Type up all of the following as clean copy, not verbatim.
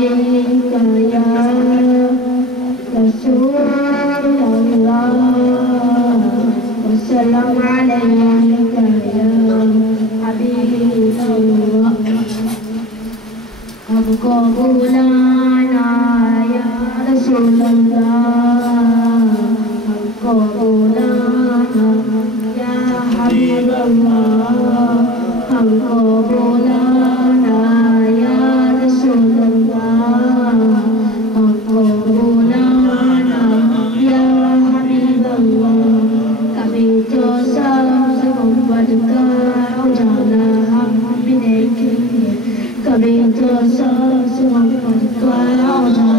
علیکہ یا رسول اللہ وسلم علیکہ یا حبیب اللہ ہم کو بلانا یا رسول اللہ ہم کو بلانا یا حبیب اللہ ہم کو بلانا یا رسول اللہ ہم کو بلانا یا حبیب اللہ کبھی تو سب سے محبت کا اجالا ہم بھی دیکھیں گے کبھی تو سب سے محبت کا اجالا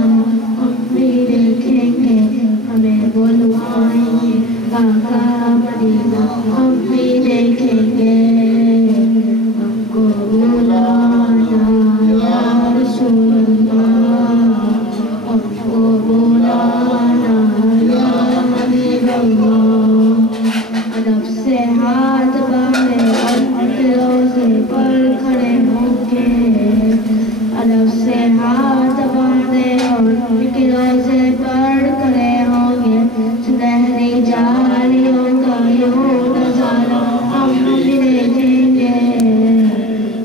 ہم بھی دیکھیں گے ہمیں بلوائیں گے آقا مدینہ ہم بھی دیکھیں گے ہم کو بلانا یا رسول اللہ ہم کو بلانا یا حبیب اللہ ادب سے ہاتھ باندھے ان کے روزے پر کھڑے ہوں گے ادب سے ہاتھ باندھے ان کے روزے پر کھڑے ہوں گے سنہری جالیوں کا یوں نظارہ ہم بھی دیکھیں گے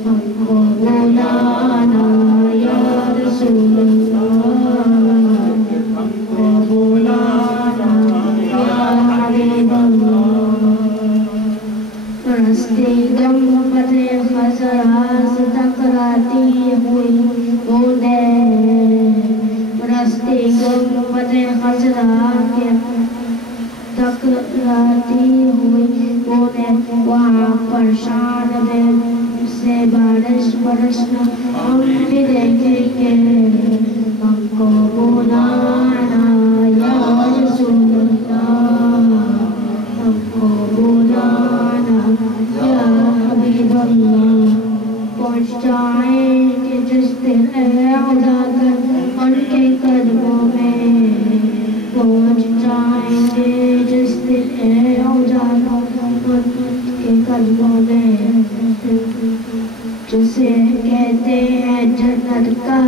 ہم کو بلانا یا رسول اللہ ہم کو بلانا یا حبیب اللہ رستے گنبد خزرا سے ٹکراتی ہوئی بوندیں رستے گنبد خزرا کے ٹکراتی ہوئی بوندیں وہاں پر شان سے بارش برسنا ہم بھی دیکھیں گے ہم کو بلانا یا رسول اللہ ہم کو بلانا یا حبیب اللہ پہنچ جائیں گے جس دن اے اجاگر ان کے قدموں میں پہنچ جائیں گے جس دن اے اجاگر ان کے قدموں میں جسے کہتے ہیں جنت کا